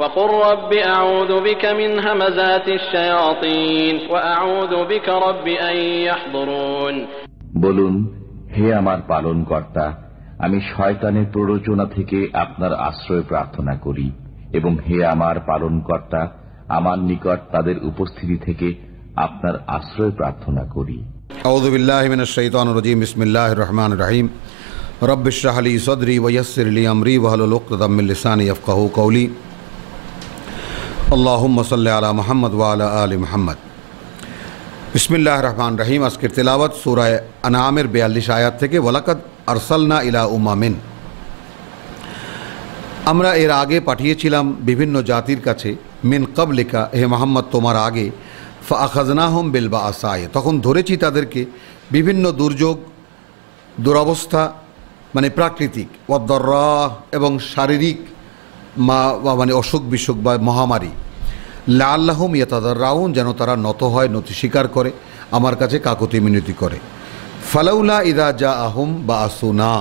وقل رب أعوذ بك من همزات الشياطين وأعوذ بك رب أن يحضرون। বলুন, হে আমার পালনকর্তা, আমি শয়তানের প্ররোচনা থেকে আপনার আশ্রয় প্রার্থনা করি, এবং হে আমার পালনকর্তা, আমার নিকট তাদের উপস্থিতি থেকে আপনার আশ্রয় প্রার্থনা করি। আউযু বিল্লাহি মিনাশ শাইতানির রাজীম। বিসমিল্লাহির রহমানির রহিম। রব্বি ইশরাহ লি সাদরি ওয়া ইয়াসসির লি আমরি ওয়াহলুল উকদাতাম মিন লিসানি ইয়াফকাহু কওলি। আল্লাহুম্মা সাল্লি আলা মুহাম্মদ ওয়া আলা আলি মুহাম্মদ। বিসমিল্লাহির রহমানির রহিম। আজকের তেলাওয়াত সূরা আনআমের 42 আয়াত থেকে। ওয়ালাকাদ আরসালনা ইলা উমামিন, আমরা এর আগে পাঠিয়েছিলাম বিভিন্ন জাতির কাছে, মিন ক্বাবলিকা, হে মুহাম্মদ তোমার আগে, ফাআখাযনাহুম বিল বাসায়, তখন ধরেছি তাদেরকে বিভিন্ন দুর্যোগ, দুরবস্থা, মানে প্রাকৃতিক, ওয়াদ-দাররা, এবং শারীরিক মানে অসুখ বিসুখ বা মহামারী, লাআল্লাহুম ইয়াতাদাররাউন, যেন তারা নত হয়, নতি স্বীকার করে, আমার কাছে কাকুতি মিনতি করে। ফালাউলা ইযা জাআহুম বাসুনা,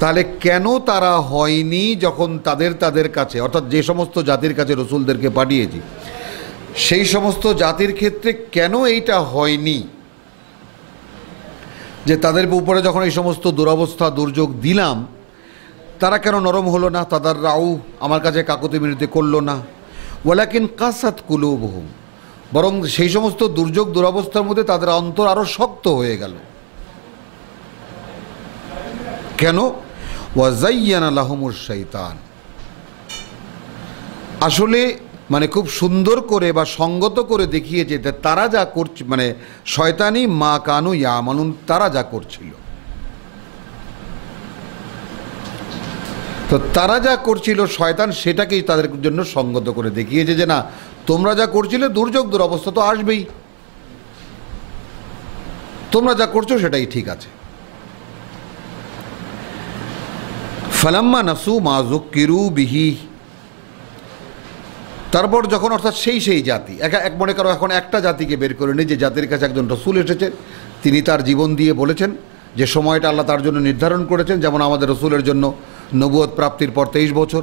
তাহলে কেন তারা হয়নি যখন তাদের কাছে, অর্থাৎ যে সমস্ত জাতির কাছে রসুলদেরকে পাঠিয়েছি সেই সমস্ত জাতির ক্ষেত্রে কেন এইটা হয়নি যে তাদের উপরে যখন এই সমস্ত দুরবস্থা দুর্যোগ দিলাম তারা কেন নরম হলো না, তাদাররাউ, আমার কাছে কাকুতি মিনতি করলো না। ওয়ালাকিন কাসাত কুলুবুহুম, বরং সেই সমস্ত দুর্যোগ দুরবস্থার মধ্যে তাদের অন্তর আরো শক্ত হয়ে গেল। কেন? ওয়াজাইয়ানা লাহুমুশ শাইতান, আসলে মানে খুব সুন্দর করে বা সঙ্গত করে দেখিয়েছে যে তারা যা করছে, মানে শয়তানি মা কানু ইয়ামালুন, তারা যা করছিল, তো তারা যা করছিল শয়তান সেটাকেই তাদের জন্য সঙ্গত করে দেখিয়েছে যে না, তোমরা যা করছিলে দুর্যোগ দুরবস্থা তো আসবেই, তোমরা যা করছো সেটাই ঠিক আছে। ফালাম্মা নাসু মা যুক্কিরু বিহি, তারপর যখন, অর্থাৎ সেই জাতি, এক মনে করো এখন একটা জাতিকে বের করে নিই যে জাতির কাছে একজন রসুল এসেছেন, তিনি তার জীবন দিয়ে বলেছেন যে সময়টা আল্লাহ তার জন্য নির্ধারণ করেছেন, যেমন আমাদের রসুলের জন্য নবুয়ত প্রাপ্তির পর 23 বছর,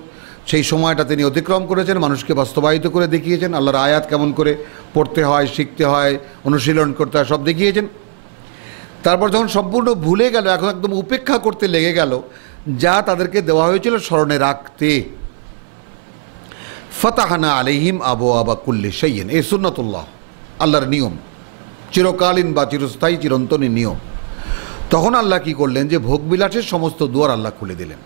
সেই সময়টা তিনি অতিক্রম করেছেন, মানুষকে বাস্তবায়িত করে দেখিয়েছেন, আল্লাহর আয়াত কেমন করে পড়তে হয়, শিখতে হয়, অনুশীলন করতে হয়, সব দেখিয়েছেন। তারপর যখন সম্পূর্ণ ভুলে গেল, এখন একদম উপেক্ষা করতে লেগে গেল যা তাদেরকে দেওয়া হয়েছিল স্মরণে রাখতে, ফাতাহনা আলাইহিম আবওয়াবা কুল্লি শাইইন, এই সুন্নাতুল্লাহ, আল্লাহর নিয়ম, চিরকালীন বা চিরস্থায়ী চিরন্তনী নিয়ম। তখন আল্লাহ কি করলেন যে ভোগবিলাসের সমস্ত দুয়ার আল্লাহ খুলে দিলেন,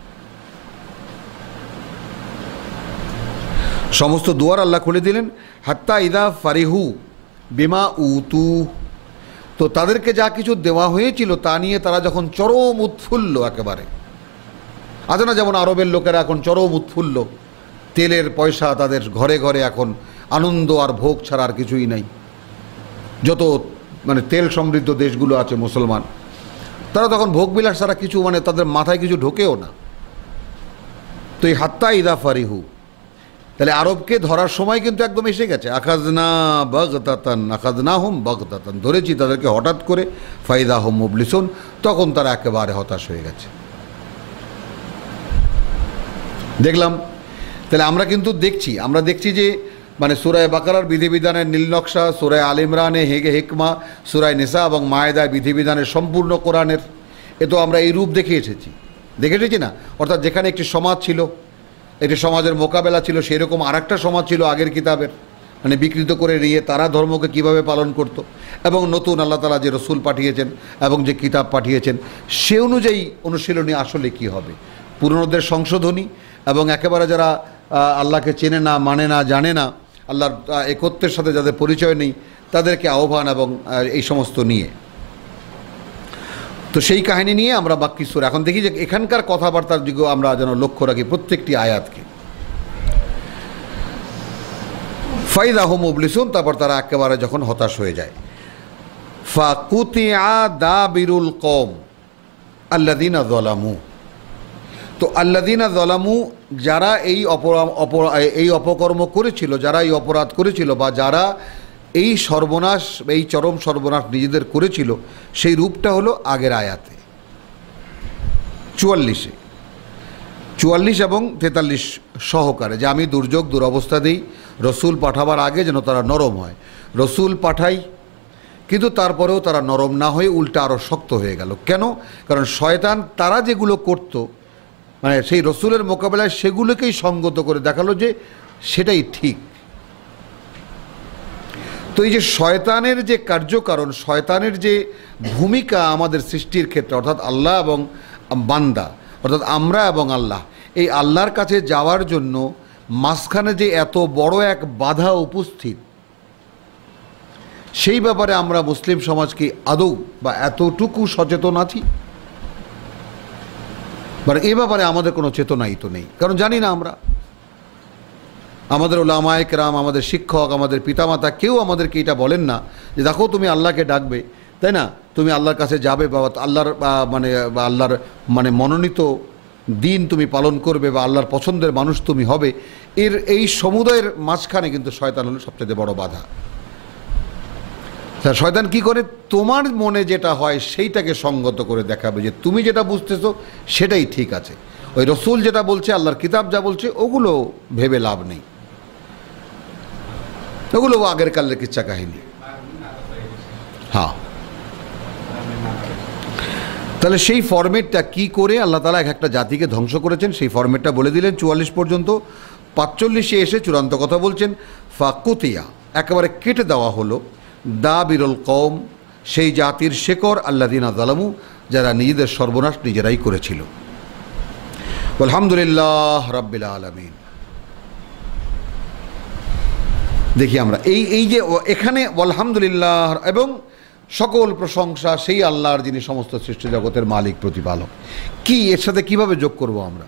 সমস্ত দুয়ার আল্লাহ খুলে দিলেন। হাত্তা ইদা ফারিহু বিমা উতু, তো তাদেরকে যা কিছু দেওয়া হয়েছিল তা নিয়ে তারা যখন চরম উৎফুল্ল, একেবারে আছে না যেমন আরবের লোকেরা এখন চরম উৎফুল্ল, তেলের পয়সা তাদের ঘরে ঘরে, এখন আনন্দ আর ভোগ ছাড়া আর কিছুই নাই। যত মানে তেল সমৃদ্ধ দেশগুলো আছে মুসলমান, তারা তখন ভোগবিলাস ছাড়া কিছু, মানে তাদের মাথায় কিছু ঢোকেও না। তো এই হাত্তা ইদা ফারিহু, তাহলে আরবকে ধরার সময় কিন্তু একদম এসে গেছে। আখাযনাহুম বাগতাতান, ধরেছি তাদেরকে হঠাৎ করে, ফাইদা হুম মুবলিসুন, তখন তারা একেবারে হতাশ হয়ে গেছে। দেখলাম, তাহলে আমরা কিন্তু দেখছি যে মানে সূরা বাকারার বিধিবিধানের নীলনকশা, সূরা আল ইমরানে হিকমা, সূরা নিসা এবং মায়েদায় বিধিবিধানের সম্পূর্ণ কোরআনের, এ তো আমরা এই রূপ দেখে এসেছি না? অর্থাৎ যেখানে একটি সমাজ ছিল, একটি সমাজের মোকাবেলা ছিল, সেরকম আরেকটা সমাজ ছিল আগের কিতাবের, মানে বিকৃত করে নিয়ে তারা ধর্মকে কিভাবে পালন করত, এবং নতুন আল্লাহ তাআলা যে রসুল পাঠিয়েছেন এবং যে কিতাব পাঠিয়েছেন সে অনুযায়ী অনুশীলনী আসলে কি হবে, পুরনোদের সংশোধনী, এবং একেবারে যারা আল্লাহকে চেনে না, মানে না, জানে না, আল্লাহর একত্বের সাথে যাদের পরিচয় নেই তাদেরকে আহ্বান, এবং এই সমস্ত নিয়ে। তো সেই কাহিনী নিয়ে আমরা বাকি সূরা এখন দেখি যে এখানকার কথাবার্তার দিকে আমরা যেন লক্ষ্য রাখি প্রত্যেকটি আয়াতকে। ফাইদা হুম মুবলিসুন, তারপর তারা একেবারে যখন হতাশ হয়ে যায়। ফাকুতিআ দাবিরুল কওম আল্লাযীনা যালামু, তো আল্লাযীনা যালামু, যারা এই অপকর্ম করেছিল, যারা এই অপরাধ করেছিল, বা যারা এই সর্বনাশ, এই চরম সর্বনাশ নিজেদের করেছিল, সেই রূপটা হলো আগের আয়াতে 44 এবং 43 সহকারে, যে আমি দুর্যোগ দুরবস্থা দিই রসুল পাঠাবার আগে যেন তারা নরম হয়। রসুল পাঠাই, কিন্তু তারপরেও তারা নরম না হয়ে উল্টা আরও শক্ত হয়ে গেল। কেন? কারণ শয়তান তারা যেগুলো করত, মানে সেই রসুলের মোকাবেলায় সেগুলোকেই সঙ্গত করে দেখালো যে সেটাই ঠিক। তো এই যে শয়তানের যে কার্যকারণ, শয়তানের যে ভূমিকা আমাদের সৃষ্টির ক্ষেত্রে, অর্থাৎ আল্লাহ এবং বান্দা, অর্থাৎ আমরা এবং আল্লাহ, এই আল্লাহর কাছে যাওয়ার জন্য মাঝখানে যে এত বড় এক বাধা উপস্থিত, সেই ব্যাপারে আমরা মুসলিম সমাজ কি আদৌ বা এতটুকু সচেতন আছি? মানে এ ব্যাপারে আমাদের কোনো চেতনাই তো নেই, কারণ জানি না আমরা। আমাদের ওলামায়ে কেরাম, আমাদের শিক্ষক, আমাদের পিতামাতা কেউ আমাদেরকে এটা বলেন না যে দেখো তুমি আল্লাহকে ডাকবে, তাই না, তুমি আল্লাহর কাছে যাবে বা আল্লাহর মানে মনোনীত দিন তুমি পালন করবে বা আল্লাহর পছন্দের মানুষ তুমি হবে। এই সমুদায়ের মাঝখানে কিন্তু শয়তান হলো সবচেয়ে বড় বাধা। শয়তান কি করে? তোমার মনে যেটা হয় সেইটাকে সঙ্গত করে দেখাবে যে তুমি যেটা বুঝতেছো সেটাই ঠিক আছে, ওই রসুল যেটা বলছে, আল্লাহর কিতাব যা বলছে ওগুলো ভেবে লাভ নেই, ওগুলো আগের কালের কিচ্ছা কাহিনী। হ্যাঁ, তাহলে সেই ফরম্যাটটা কি করে আল্লাহ তাআলা এক একটা জাতিকে ধ্বংস করেছেন সেই ফরম্যাটটা বলে দিলেন 44 পর্যন্ত। 45-এ এসে চূড়ান্ত কথা বলছেন, ফাকুতিয়া, একেবারে কেটে দেওয়া হলো, দাবিরুল কওম, সেই জাতির শেকড়, আল্লাযিনা যালামু, যারা নিজেদের সর্বনাশ নিজেরাই করেছিল। আলহামদুলিল্লাহ রাব্বিল আলামিন। দেখি আমরা এই যে এখানে আলহামদুলিল্লাহ এবং সকল প্রশংসা সেই আল্লাহর যিনি সমস্ত সৃষ্টি জগতের মালিক প্রতিপালক, কি এর সাথে কিভাবে যোগ করব আমরা?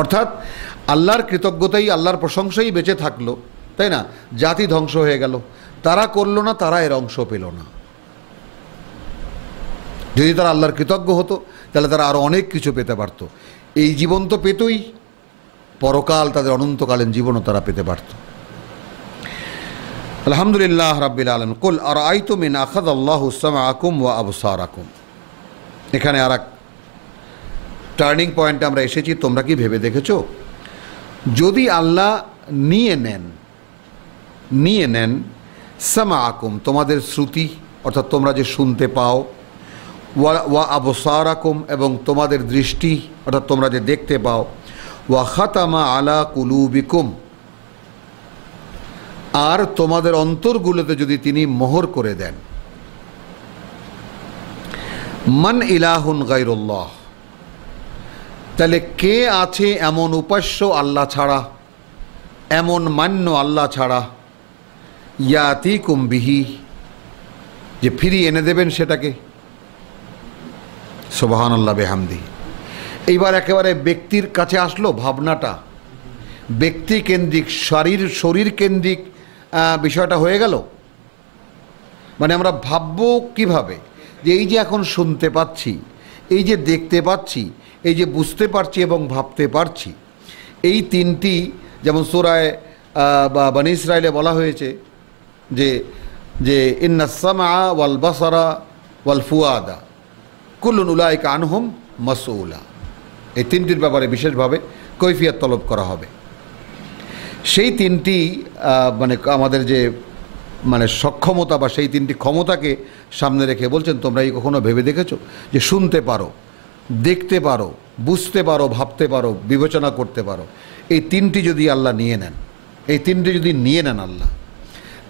অর্থাৎ আল্লাহর কৃতজ্ঞতাই, আল্লাহর প্রশংসাই বেঁচে থাকলো, তাই না? জাতি ধ্বংস হয়ে গেল, তারা করলো না, তারা এর অংশ পেল না। যদি তারা আল্লাহর কৃতজ্ঞ হতো তাহলে তারা আরো অনেক কিছু পেতে পারত। এই জীবন তো পেতই, পরকাল তাদের অনন্তকালীন জীবনও তারা পেতে পারত। আলহামদুলিল্লাহ রাব্বিল আলামিন। কুল আরাআইতুম ইন আখাযাল্লাহু সামআকুম ওয়া আবসারাকুম। এখানে আর এক টার্নিং পয়েন্টে আমরা এসেছি। তোমরা কি ভেবে দেখেছো, যদি আল্লাহ নিয়ে নেন সামআকুম, তোমাদের শ্রুতি, অর্থাৎ তোমরা যে শুনতে পাও, ওয়া আবসারাকুম, এবং তোমাদের দৃষ্টি, অর্থাৎ তোমরা যে দেখতে পাও, ওয়া খাতামা আলা কুলুবিকুম, আর তোমাদের অন্তরগুলোতে যদি তিনি মোহর করে দেন, মান ইলাহুন গায়রুল্লাহ, তাহলে কে আছে এমন উপাস্য আল্লাহ ছাড়া, এমন মান্য আল্লাহ ছাড়া, ইয়াতিকুম বিহি, যে ফিরিয়ে এনে দেবেন সেটাকে। সুবহানাল্লাহ বিহামদি। এইবার একেবারে ব্যক্তির কাছে আসলো ভাবনাটা, ব্যক্তি কেন্দ্রিক, শরীর কেন্দ্রিক বিষয়টা হয়ে গেল। মানে আমরা ভাববো কিভাবে যে এই যে এখন শুনতে পাচ্ছি, এই যে দেখতে পাচ্ছি, এই যে বুঝতে পারছি এবং ভাবতে পারছি, এই তিনটি, যেমন সূরায়ে বনী ইসরাঈলে বলা হয়েছে যে যে ইন্নাস সামআ ওয়াল বাসারা ওয়াল ফুয়াদা কুল্লুন উলাইকা আনহুম মাসউলা, এই তিনটির ব্যাপারে বিশেষভাবে কৈফিয়ত তলব করা হবে। সেই তিনটি মানে আমাদের যে মানে সক্ষমতা বা সেই তিনটি ক্ষমতাকে সামনে রেখে বলছেন, তোমরা কি কখনো ভেবে দেখেছো যে শুনতে পারো, দেখতে পারো, বুঝতে পারো, ভাবতে পারো, বিবেচনা করতে পারো, এই তিনটি যদি আল্লাহ নিয়ে নেন, এই তিনটি যদি নিয়ে নেন আল্লাহ,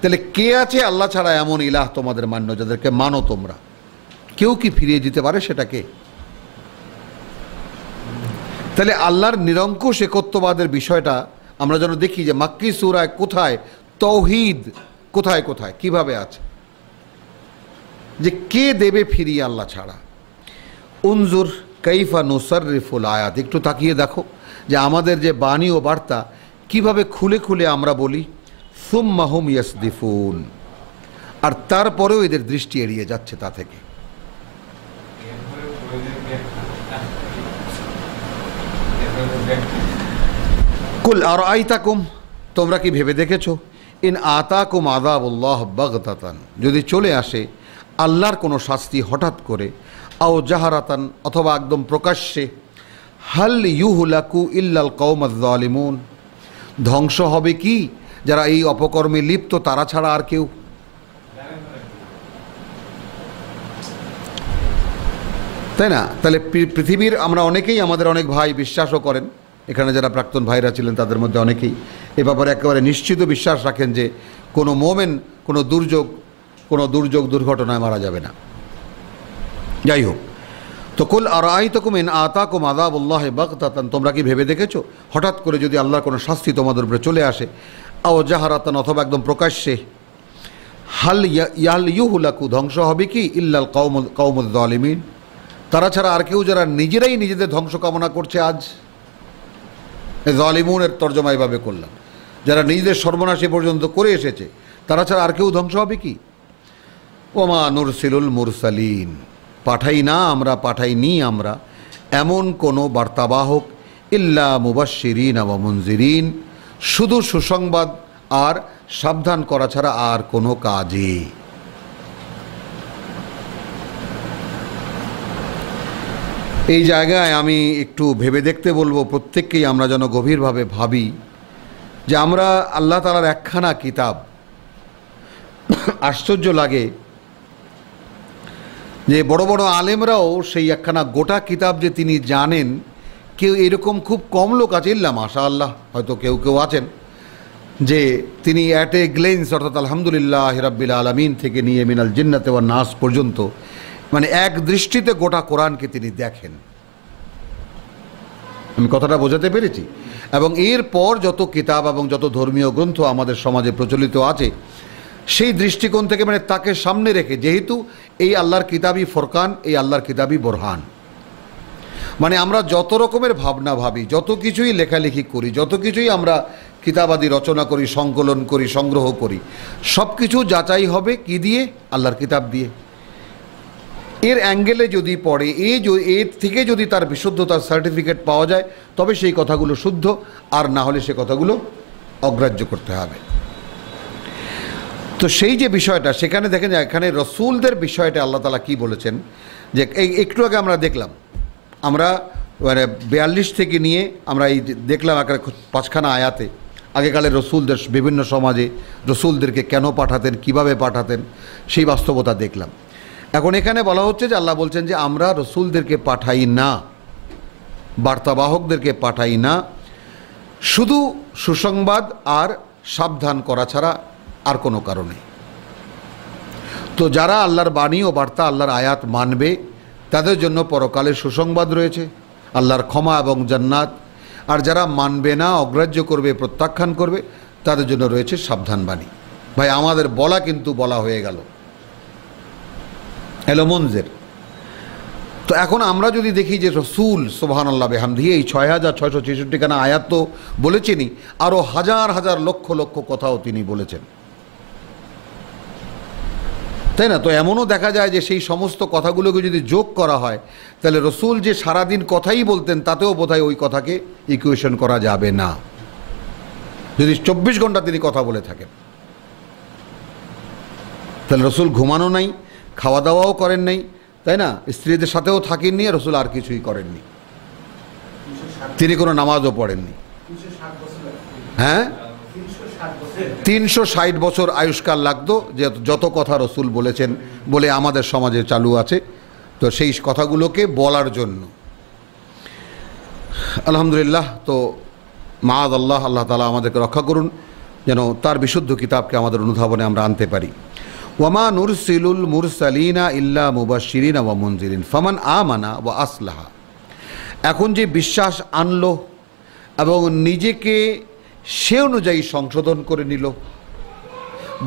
তাহলে কে আছে আল্লাহ ছাড়া এমন ইলাহ তোমাদের মান্য, যাদেরকে মানো তোমরা? কেউ কি ফিরিয়ে দিতে পারে সেটাকে? তাহলে আল্লাহর নিরঙ্কুশ একত্ববাদের বিষয়টা আমরা যেন দেখি যে মাক্কি সূরায় কোথায় তাওহীদ, কোথায় কোথায় কিভাবে আছে, যে কে দেবে ফিরিয়ে আল্লাহ ছাড়া। উনজুর কাইফা নুসাররিফুল আয়াত, একটু তাকিয়ে দেখো যে আমাদের যে বাণী ও বার্তা কিভাবে খুলে খুলে আমরা বলি, সুম্মা হুম ইয়াসদিফুন, আর তারপরেও এদের দৃষ্টি এড়িয়ে যাচ্ছে তা থেকে। কুল আরাআইতাকুম, তোমরা কি ভেবে দেখেছো, ইন আতাকুম আযাবুল্লাহ বাগতাতান, যদি চলে আসে আল্লাহর কোনো শাস্তি হঠাৎ করে, আও জাহারাতান, অথবা একদম প্রকাশ্যে, হাল ইউহলাকু ইল্লাল কওমাজ যালিমুন, ধ্বংস হবে কি যারা এই অপকর্মে লিপ্ত তারা ছাড়া আর কেউ? তাই না? তাহলে পৃথিবীর আমরা অনেকেই, আমাদের অনেক ভাই বিশ্বাসও করেন, এখানে যারা প্রাক্তন ভাইরা ছিলেন তাদের মধ্যে অনেকেই এ ব্যাপারে একেবারে নিশ্চিত বিশ্বাস রাখেন যে কোনো মোমেন কোনো দুর্যোগ দুর্ঘটনায় মারা যাবে না। যাই হোক, তো কুল আরাআইতাকুম ইন আতাকুম আযাবুল্লাহি বাগতাতান, তোমরা কি ভেবে দেখেছো হঠাৎ করে যদি আল্লাহর কোনো শাস্তি তোমাদের উপরে চলে আসে, আও জাহারাতান, অথবা একদম প্রকাশ্যে, হাল ইউহলাকু, ধ্বংস হবে কি ইল্লাল কওমুজ যালিমিন, তারা ছাড়া আর কেউ যারা নিজেরাই নিজেদের ধ্বংস কামনা করছে। আজ জালিমুনের তর্জমা এভাবে করলাম, যারা নিজেদের সর্বনাশী পর্যন্ত করে এসেছে তারা ছাড়া আর কেউ ধ্বংস হবে কি? ওমা নুরসিলুল মুরসালিন, পাঠাইনি আমরা এমন কোনো বার্তাবাহক ইল্লা মুবাশশিরিন ওয়া মুনজিরিন, শুধু সুসংবাদ আর সাবধান করা ছাড়া আর কোনো কাজে। এই জায়গায় আমি একটু ভেবে দেখতে বলবো প্রত্যেককেই, আমরা যেন গভীরভাবে ভাবি যে আমরা আল্লাহ তাআলার একখানা কিতাব, আশ্চর্য লাগে যে বড় বড় আলেমরাও সেই একখানা গোটা কিতাব যে তিনি জানেন, কেউ এরকম খুব কম লোক আছে, ইল্লা মাশাআল্লাহ, হয়তো কেউ কেউ আছেন যে তিনি অ্যাট এ গ্লেন্স, অর্থাৎ আলহামদুলিল্লাহ রাব্বিল আলামিন থেকে নিয়ে মিনাল জিন্নাতি ওয়ান নাস পর্যন্ত, মানে এক দৃষ্টিতে গোটা কোরআনকে তিনি দেখেন। আমি কথাটা বোঝাতে পেরেছি? এবং এরপর যত কিতাব এবং যত ধর্মীয় গ্রন্থ আমাদের সমাজে প্রচলিত আছে, সেই দৃষ্টিকোণ থেকে মানে তাকে সামনে রেখে, যেহেতু এই আল্লাহর কিতাবই ফোরকান, এই আল্লাহর কিতাবই বোরহান, মানে আমরা যত রকমের ভাবনা ভাবি, যত কিছুই লেখালেখি করি, যত কিছুই আমরা কিতাবাদি রচনা করি, সংকলন করি, সংগ্রহ করি, সব কিছু যাচাই হবে কি দিয়ে? আল্লাহর কিতাব দিয়ে। এর অ্যাঙ্গেলে যদি পড়ে, এর থেকে যদি তার বিশুদ্ধতার সার্টিফিকেট পাওয়া যায়, তবে সেই কথাগুলো শুদ্ধ, আর না হলে সে কথাগুলো অগ্রাহ্য করতে হবে। তো সেই যে বিষয়টা, সেখানে দেখেন যে এখানে রসুলদের বিষয়টা আল্লাহ তাআলা কি বলেছেন, যে একটু আগে আমরা দেখলাম, আমরা মানে 42 থেকে নিয়ে আমরা এই দেখলাম একটা 5খানা আয়াতে আগেকালের রসুলদের বিভিন্ন সমাজে রসুলদেরকে কেন পাঠাতেন, কিভাবে পাঠাতেন, সেই বাস্তবতা দেখলাম। এখন এখানে বলা হচ্ছে যে আল্লাহ বলছেন যে আমরা রসুলদেরকে পাঠাই না, বার্তাবাহকদেরকে পাঠাই না, শুধু সুসংবাদ আর সাবধান করা ছাড়া আর কোনো কারণে। তো যারা আল্লাহর বাণী ও বার্তা, আল্লাহর আয়াত মানবে, তাদের জন্য পরকালে সুসংবাদ রয়েছে, আল্লাহর ক্ষমা এবং জান্নাত। আর যারা মানবে না, অগ্রাহ্য করবে, প্রত্যাখ্যান করবে, তাদের জন্য রয়েছে সাবধান বাণী। ভাই আমাদের বলা কিন্তু বলা হয়ে গেল, এলো মুনজির। তো এখন আমরা যদি দেখি যে রসুল সুবহানাল্লাহ বিহামদিহি এই 6666 খানা আয়াত তো বলেছেনই, আরও হাজার হাজার লক্ষ লক্ষ কথাও তিনি বলেছেন, তাই না? তো এমনও দেখা যায় যে সেই সমস্ত কথাগুলোকে যদি যোগ করা হয়, তাহলে রসুল যে সারাদিন কথাই বলতেন, তাতেও বোধহয় ওই কথাকে ইকুয়েশন করা যাবে না, যদি 24 ঘন্টা তিনি কথা বলে থাকেন। তাহলে রসুল ঘুমানো নাই, খাওয়া দাওয়াও করেন নাই, তাই না? স্ত্রীদের সাথেও থাকেননি, রসুল আর কিছুই করেননি, তিনি কোনো নামাজও পড়েননি। হ্যাঁ, 360 বছর আয়ুষ্কাল লাগতো যে যত কথা রসুল বলেছেন বলে আমাদের সমাজে চালু আছে, তো সেই কথাগুলোকে বলার জন্য। আলহামদুলিল্লাহ। তো মাআযাল্লাহ, আল্লাহ তাআলা আমাদেরকে রক্ষা করুন যেন তার বিশুদ্ধ কিতাবকে আমাদের অনুধাবনে আমরা আনতে পারি। ওয়ামা নুরসিলুল মুরসালিনা ইল্লা মুবাশশিরিনা ওয়া মুনজিরিন ফামান আমানা ওয়া আসলাহা। এখন যে বিশ্বাস আনলো এবং নিজেকে সে অনুযায়ী সংশোধন করে নিল,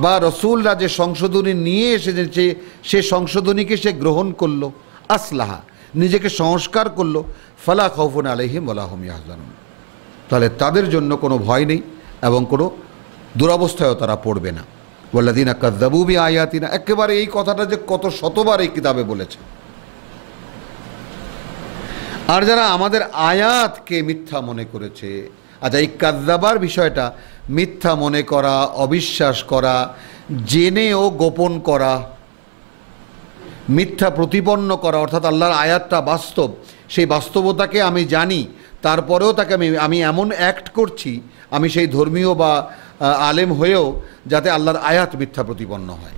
বা রসুলরা যে সংশোধনী নিয়ে এসেছে সে সংশোধনীকে সে গ্রহণ করলো, আসলাহা, নিজেকে সংস্কার করলো, ফালা খাউফুন আলাইহিম ওয়ালা হুম ইয়াহজানুন, তাহলে তাদের জন্য কোনো ভয় নেই এবং কোনো দুরবস্থায়ও তারা পড়বে না। ওয়াল্লাযীনা কাযযাবু বিআয়াতিনা, একেবারে এই কথাটা যে কত শতবার এই কিতাবে বলেছে। আর যারা আমাদের আয়াতকে মিথ্যা মনে করেছে, আচ্ছা এই কাযযাবার বিষয়টা, মিথ্যা মনে করা, অবিশ্বাস করা, জেনে ও গোপন করা, মিথ্যা প্রতিপন্ন করা, অর্থাৎ আল্লাহর আয়াতটা বাস্তব, সেই বাস্তবতাকে আমি জানি, তারপরেও তাকে আমি এমন অ্যাক্ট করছি, আমি সেই ধর্মীয় বা আলেম হয়েও যাতে আল্লাহর আয়াত মিথ্যা প্রতিপন্ন হয়,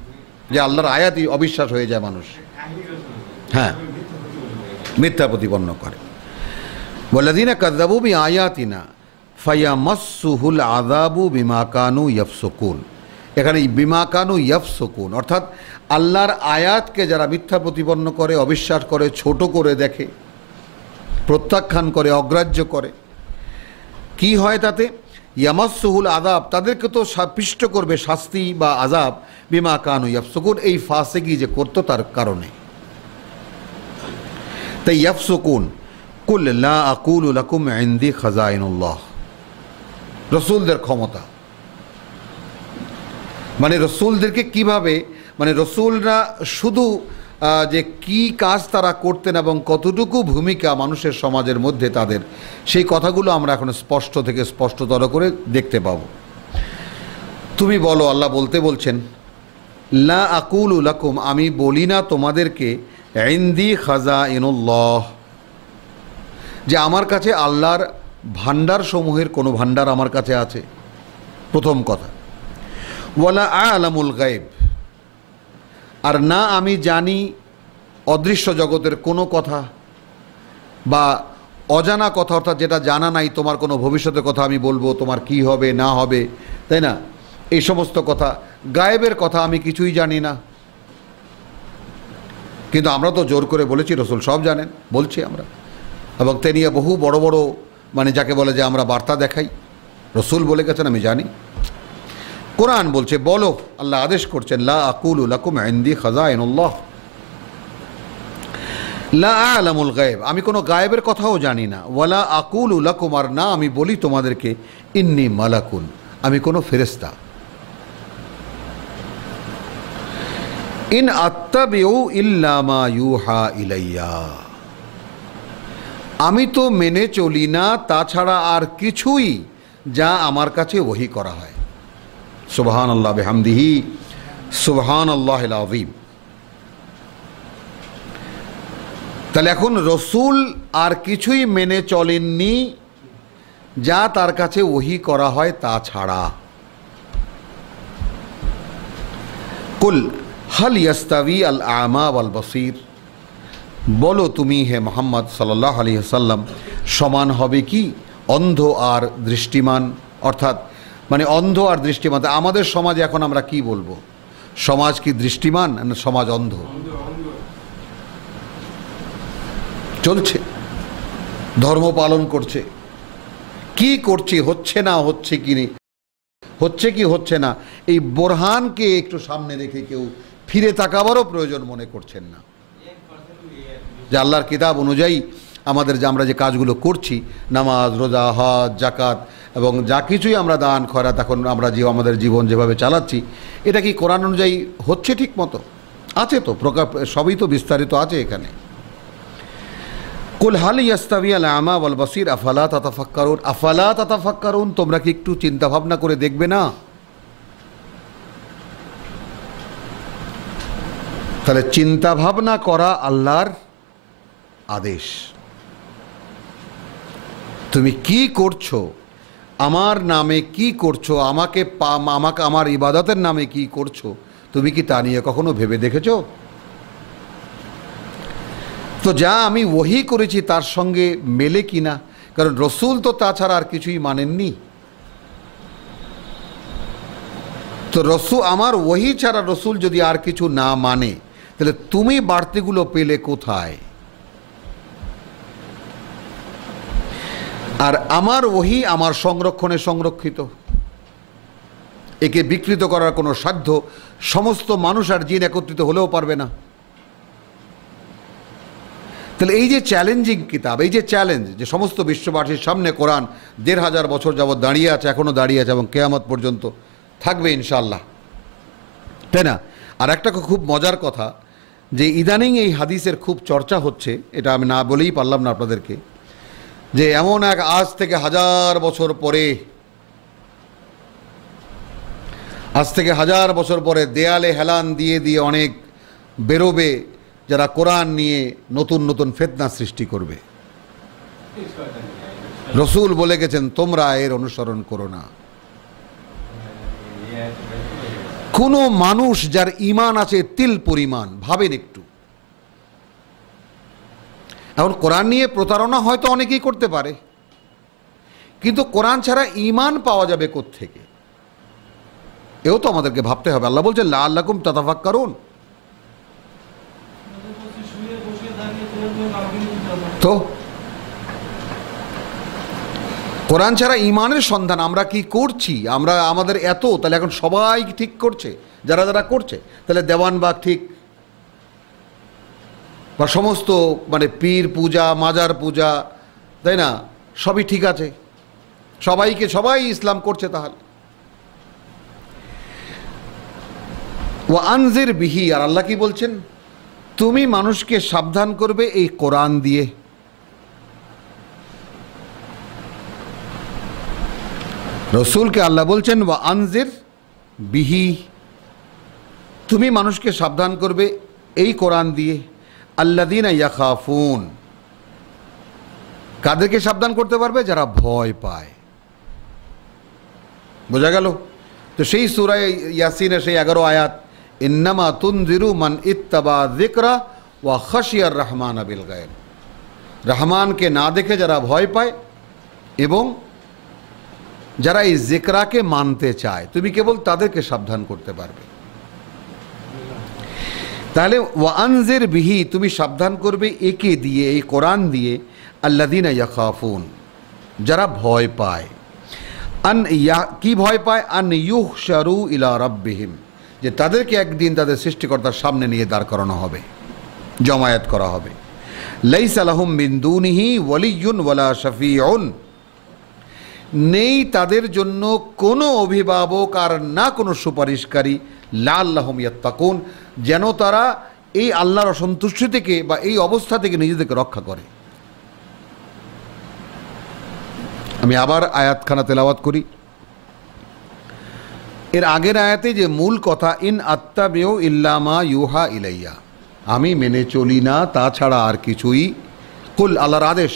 যে আল্লাহর আয়াতই অবিশ্বাস হয়ে যায় মানুষ, হ্যাঁ, মিথ্যা প্রতিপন্ন করে। ওয়াল্লাযীনা কাযযাবু বিআয়াতিনা ফায়ামাসসুহুল আযাবু বিমা কানু ইয়াফসুকুন। এখানে বিমা কানু ইয়াফসুকুন অর্থাৎ আল্লাহর আয়াতকে যারা মিথ্যা প্রতিপন্ন করে, অবিশ্বাস করে, ছোট করে দেখে, প্রত্যাখ্যান করে, অগ্রাহ্য করে, কি হয় তাতে? ইয়ামাসসুহুল আযাব, তাদেরকে তো পিষ্ট করবে শাস্তি বা আযাব, বিমা কানু ইয়াফসুকুন, এই ফাসিকি যে করতো তার কারণে। তাই ইয়াফসুকুন, কুল লা আকুলু লাকুম ইনদি খাজাইনুল্লাহ, রসুলদের ক্ষমতা, মানে রসুলদেরকে কিভাবে, মানে রসুলরা শুধু যে কি কাজ তারা করতেন এবং কতটুকু ভূমিকা মানুষের সমাজের মধ্যে তাদের, সেই কথাগুলো আমরা এখন স্পষ্ট থেকে স্পষ্টতর করে দেখতে পাবো। তুমি বলো, আল্লাহ বলছেন, লা আকুলু লাকুম, আমি বলি না তোমাদেরকে, ইনদি খাজাইনুল্লাহ, যে আমার কাছে আল্লাহর ভান্ডার সমূহের কোনো ভান্ডার আমার কাছে আছে, প্রথম কথা। ওয়ালা আ'লামুল গায়ব, আর না আমি জানি অদৃশ্য জগতের কোনো কথা বা অজানা কথা, অর্থাৎ যেটা জানা নাই, তোমার কোনো ভবিষ্যতের কথা আমি বলবো, তোমার কি হবে না হবে, তাই না, এই সমস্ত কথা, গায়েবের কথা আমি কিছুই জানি না। কিন্তু আমরা তো জোর করে বলেছি রসুল সব জানেন, বলছি আমরা, এবং তে নিয়ে বহু বড় বড়, মানে যাকে বলে যে আমরা বার্তা দেখাই, রসুল বলে গেছেন আমি জানি। কোরআন বলছে, বলো, আল্লাহ আদেশ করছেন, লা আকুলু লাকুম ইনদি খাজাইনুল্লাহ, লা আ'লামুল গায়ব, আমি কোনো গায়েবের কথাও জানি না। ওয়ালা আকুলু লাকুম, আর না আমি বলি তোমাদেরকে, ইন্নী মালাকুন, আমি কোনো ফেরেশতা। ইন আত্তাবিউ ইল্লা মা ইউহা ইলাইয়া, আমি তো মেনে চলি না তাছাড়া আর কিছুই যা আমার কাছে ওহী করা হয়। সুবহানাল্লাহ বিহামদিহি, সুবহানাল্লাহিল আযীম। তাহলে এখন রসুল আর কিছুই মেনে চলেননি যা তার কাছে ওহী করা হয় তা ছাড়া। কুল হাল ইয়াস্তাবি আল আমা ওয়াল বসীর, বলো তুমি হে মুহাম্মদ সাল্লাল্লাহু আলাইহি ওয়াসাল্লাম, সমান হবে কি অন্ধ আর দৃষ্টিমান, অর্থাৎ মানে অন্ধ আর দৃষ্টিমান। আমাদের সমাজে এখন আমরা কি বলবো, সমাজ কি দৃষ্টিমান না সমাজ অন্ধ? চলছে, ধর্ম পালন করছে, কি করছে, হচ্ছে না হচ্ছে কি, হচ্ছে কি হচ্ছে না, এই বোরহানকে একটু সামনে রেখে কেউ ফিরে তাকাবারও প্রয়োজন মনে করছেন না, যে আল্লাহর কিতাব অনুযায়ী আমাদের যে আমরা যে কাজগুলো করছি, নামাজ, রোজা, হজ, জাকাত এবং যা কিছুই আমরা দান খয়রাত এখন আমরা আমাদের জীবন যেভাবে চালাচ্ছি, এটা কি কোরআন অনুযায়ী হচ্ছে ঠিক মতো? আছে তো, সবই তো বিস্তারিত আছে এখানে। কুল হাল ইয়াস্তাবি আল আমা ওয়াল বসীর আফালা তাতাফাক্কারুন, আফালা তাতাফাক্কারুন, তোমরা কি একটু চিন্তা ভাবনা করে দেখবে না? তাহলে চিন্তা ভাবনা করা আল্লাহর আদেশ। তুমি কি করছো, আমার নামে কি করছো, আমাকে আমার ইবাদতের নামে কি করছো, তুমি কি তা নিয়ে কখনো ভেবে দেখেছো? তো যা আমি ওহী করেছি তার সঙ্গে মেলে কিনা, কারণ রসুল তো তাছাড়া আর কিছুই মানেননি। তো রসুল, আমার ওহী ছাড়া রসুল যদি আর কিছু না মানে, তাহলে তুমি বাড়তিগুলো পেলে কোথায়? আর আমার ওহী আমার সংরক্ষণে সংরক্ষিত, একে বিকৃত করার কোনো সাধ্য সমস্ত মানুষ আর জিন একত্রিত হলেও পারবে না। তাহলে এই যে চ্যালেঞ্জিং কিতাব, এই যে চ্যালেঞ্জ, যে সমস্ত বিশ্ববাসীর সামনে কোরআন ১৫০০ বছর যাবৎ দাঁড়িয়ে আছে, এখনও দাঁড়িয়ে আছে এবং কিয়ামত পর্যন্ত থাকবে ইনশাআল্লাহ, তাই না? আর একটা খুব মজার কথা, যে ইদানিং এই হাদিসের খুব চর্চা হচ্ছে, এটা আমি না বলেই পারলাম না আপনাদেরকে, যে এমন এক আজ থেকে ১০০০ বছর পরে, আজ থেকে ১০০০ বছর পরে দেয়ালে হেলান দিয়ে দিয়ে অনেক বেরোবে, যারা কোরআন নিয়ে নতুন নতুন ফিতনা সৃষ্টি করবে। রসুল বলে গেছেন তোমরা এর অনুসরণ করো না। কোনো মানুষ যার ঈমান আছে তিল পরিমাণ, ভাবেন একটু, এখন কোরআন নিয়ে প্রতারণা হয়তো অনেকেই করতে পারে, কিন্তু কোরআন ছাড়া ঈমান পাওয়া যাবে কোত্থেকে? এও তো আমাদেরকে ভাবতে হবে। আল্লাহ বলছে লাআল্লাকুম তাতাফাক্কারুন। তো কোরআন ছাড়া ঈমানের সন্ধান আমরা কি করছি? আমরা আমাদের এত, তাহলে এখন সবাই ঠিক করছে, যারা যারা করছে, তাহলে দেওয়ানবাগ ঠিক, বা সমস্ত মানে পীর পূজা, মাজার পূজা, তাই না, সবই ঠিক আছে, সবাই ইসলাম করছে। তাহলে ওয়া আনজির বিহি, আর আল্লাহ কি বলছেন? তুমি মানুষকে সাবধান করবে এই কোরআন দিয়ে। রসুলকে আল্লাহ বলছেন ওয়া আনজির বিহি, তুমি মানুষকে সাবধান করবে এই কোরআন দিয়ে। আল্লাযীনা ইয়াখাফুন, কাদেরকে সাবধান করতে পারবে? যারা ভয় পায়। বোঝা গেল? তো সেই সূরা ইয়াসিনের সেই 11 আয়াত, ইন্নামা তুনজিরু মান ইত্তাবা যিকরা ওয়া খাশিয়ার রহমান বিল গায়ব, রহমানকে না দেখে যারা ভয় পায় এবং যারা এই জিকরাকে মানতে চায়, তুমি কেবল তাদেরকে সাবধান করতে পারবে। তাহলে ওয়া আনজির বিহি, তুমি সাবধান করবে একে দিয়ে, এই কোরআন দিয়ে। আল্লাযীনা ইয়াখাফুন, যারা ভয় পায়। কি ভয় পায়? আন ইউহশারু ইলা রাব্বিহিম, যে তাদেরকে একদিন তাদের সৃষ্টিকর্তার সামনে নিয়ে দাঁড় করানো হবে, জমায়েত করা হবে। লাইসা লাহুম মিন দুনিহি ওয়ালিয়্যুন ওয়ালা শাফিউন, নেই তাদের জন্য কোনো অভিভাবক আর না কোনো সুপারিশকারী। লাআল্লাহুম ইয়াত্তাকুন, যেন তারা এই আল্লাহর অসন্তুষ্টি থেকে বা এই অবস্থা থেকে নিজেদেরকে রক্ষা করে। আমি আবার আয়াতখানা তেলাওয়াত করি। এর আগের আয়াতে যে মূল কথা, ইন আত্তাবিউ ইল্লা মা ইউহা ইলাইয়া, আমি মেনে চলি না তাছাড়া আর কিছুই। কুল, আল্লাহর আদেশ,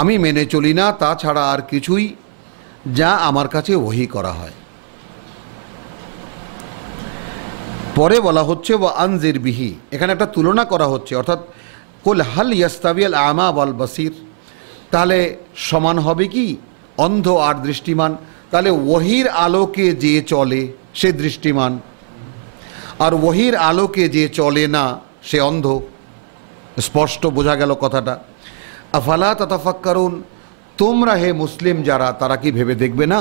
আমি মেনে চলি না তাছাড়া আর কিছুই যা আমার কাছে ওহী করা হয়। পরে বলা হচ্ছে ওয়া আনজির বিহি, এখানে একটা তুলনা করা হচ্ছে, অর্থাৎ কুল হাল ইয়াস্তাবিয়াল আমা ওয়াল বাসির, তাহলে সমান হবে কি অন্ধ আর দৃষ্টিমান? তাহলে ওহীর আলোকে যে চলে সে দৃষ্টিমান, আর ওহীর আলোকে যে চলে না সে অন্ধ। স্পষ্ট বোঝা গেল কথাটা। আফালা তাতাফাক্কারুন, তোমরা হে মুসলিম যারা, তারা কি ভেবে দেখবে না?